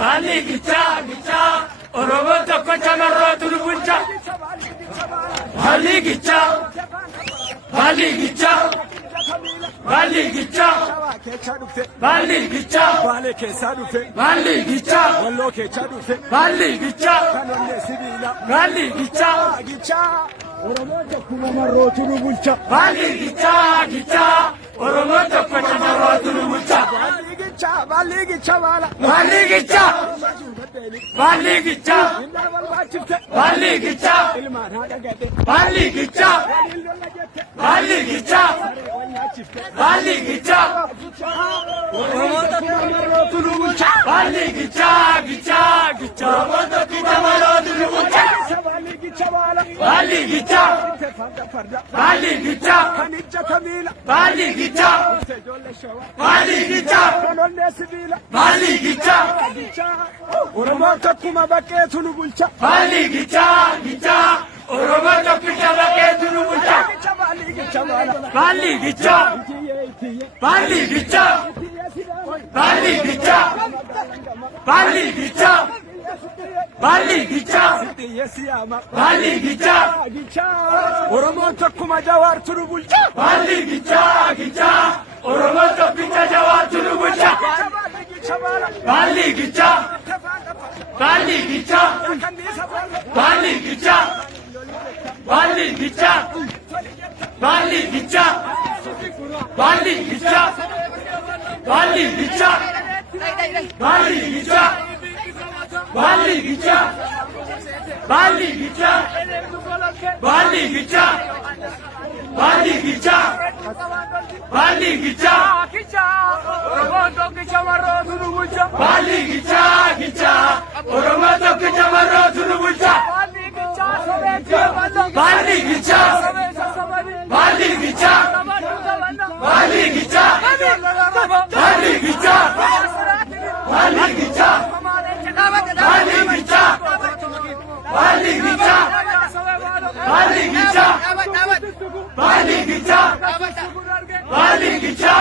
Bali gicha gicha Oromo tokko chamarrootu nu bulcha. Bali gicha Bali gicha Bali gicha Bali gicha Bale keessa dhufe Bali gicha walloo keessa dhufe Bali gicha kanollee sibiila Bali gicha gicha Oromoo tokkuma marrootu nu bulcha. Bali gicha gicha Oromo tokko chamarrootu nu bulcha. Bali gicha baala. Bali gicha Bali gicha Indaa barbaachifte Bali gicha ilmaan haadha gade Bali gicha lola jette Bali gicha nyaachifte Bali gicha Oromoo tokkuma marrootu nu bulcha. Bali gicha gicha gicha Oromo tokko chamarrootu nu bulcha. Bali gicha baala. Bali gicha Farda Bali gicha kan ijjata miila Bali gicha ijoollee shawaa Bali gicha kanollee sibiila Bali gicha gicha Oromoo tokkuma bakkeetu nu bulcha. Bali gicha gicha Oromo tokko chamarrootu nu bulcha. Bali gicha baala. Bali gicha Bali gicha Bali gicha Bali gicha Bali gicha Bali gicha Oromoon tokkuma jawaartu nu bulcha. Bali gicha gicha Oromo tokko jawaartu nu bulcha. Bali gicha Bali gicha Bali gicha Bali gicha Bali gicha Bali gicha Bali gicha Bali gicha Bali gicha Bali gicha Bali gicha Bali gicha Bali gicha Bali gicha gicha Oromo tokko chamarrootu nu bulcha. Bali gicha Bali gicha Bali gicha Bali gicha Bali gicha Bali gicha Bali gicha Bali gicha Bali gicha Bali gicha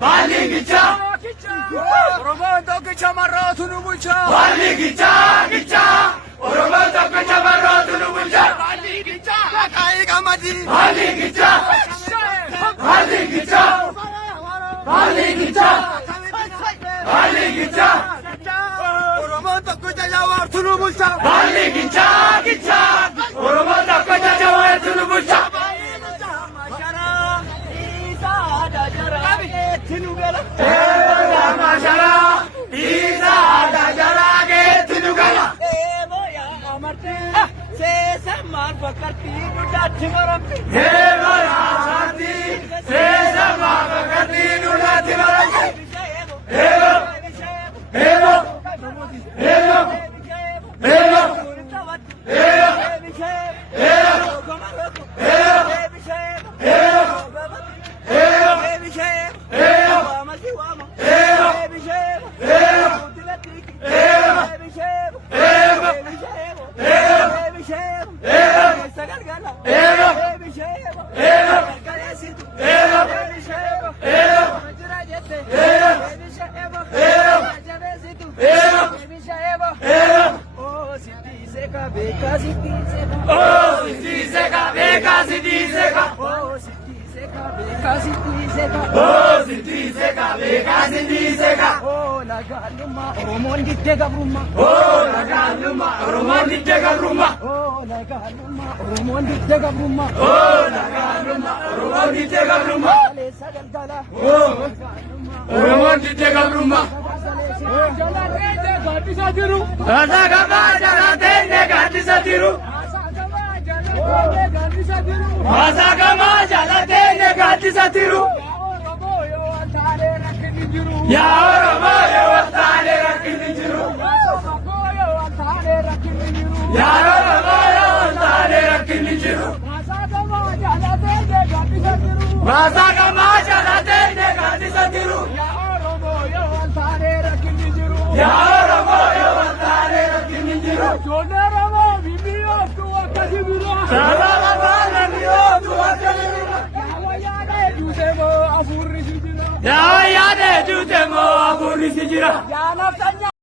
Bali gicha Oromoon tokko chamarrootu nu bulcha. Bali gicha gicha Oromo tokko chamarrootu nu bulcha. Bali gicha akaayii qamadii. Bali gicha Bali gicha Bali gicha Bali gicha Oromoon tokko jawaartu nu bulcha. Bali gicha gicha Oromo tokko jawaartu nu bulcha. Mashara isa dajara ke tinugala. He mara sati se sama bakati nulati marake. Hello hello hello hello hello Oh, si seca, beca, si seca. Oh, si seca, beca, si seca. Oh, nagaalummaa Oromoon diddee gabrummaa. Oh, nagaalummaa Oromoon diddee gabrummaa. Oh, nagaalummaa Oromoon diddee gabrummaa. Oh, nagaalummaa Oromoon diddee gabrummaa. Kaleessa galgala. Oh, Oromoon diddee gabrummaa. Asagamaa jalaatee gaaddisa jiru. Asagamaa jalaatee gaaddisa jiru. Yaa Oromoo yoo waltaalee rakkinni jiru. Yaa Oromoo yoo waltaalee rakkinni jiru. Asagamaa jalaatee gaaddisa jiru. Yaa Oromoo yoo waltaalee rakkinni jiru. Sababa baala mi'ootu akka jiru. Yaa yaade juute moo afurri si jira.